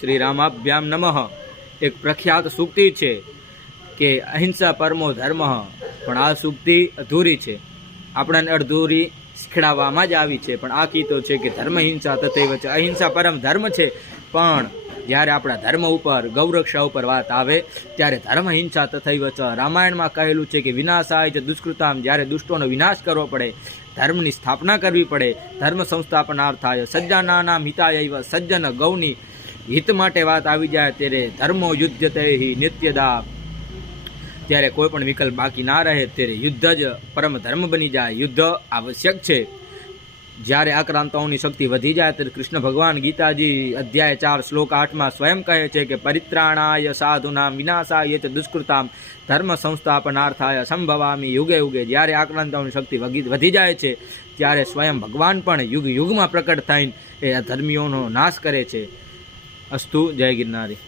શ્રી રામાભ્યામ નમઃ એક પ્રખ્યાત સૂક્તિ છે કે અહિંસા પરમો ધર્મ, પણ આ સૂક્તિ અધૂરી છે, આપણને અડધૂરી શીખડાવવામાં જ આવી છે. પણ આ કીધો છે કે ધર્મ હિંસા તથૈવ ચ, અહિંસા પરમ ધર્મ છે. પણ જ્યારે આપણા ધર્મ ઉપર, ગૌરક્ષા ઉપર વાત આવે ત્યારે ધર્મ હિંસા તથૈવ ચ. રામાયણમાં કહેલું છે કે વિનાશાય ચ દુષ્કૃતામ, જ્યારે દુષ્ટોનો વિનાશ કરવો પડે, ધર્મની સ્થાપના કરવી પડે, ધર્મ સંસ્થાપનાર્થાય સજ્જનાનામ હિતાયૈવ, સજ્જન ગૌની હિત માટે વાત આવી જાય ત્યારે ધર્મો યુધ્યતે નિત્યદા, ત્યારે કોઈ પણ વિકલ્પ બાકી ના રહે, ત્યારે યુદ્ધ જ પરમ ધર્મ બની જાય. યુદ્ધ આવશ્યક છે. જ્યારે આક્રાંતાઓની શક્તિ વધી જાય ત્યારે કૃષ્ણ ભગવાન ગીતાજી અધ્યાય 4 શ્લોક 8માં સ્વયં કહે છે કે પરિત્રાણાય સાધુનામ વિનાશાય ચ દુષ્કૃતામ ધર્મ સંસ્થાપનાર્થાય સંભવામી યુગે યુગે. જ્યારે આક્રાંતાઓની શક્તિ વધી જાય છે ત્યારે સ્વયં ભગવાન પણ યુગ યુગમાં પ્રકટ થઈને એ ધર્મીઓનો નાશ કરે છે. અસ્તુ. જય ગિરનારી.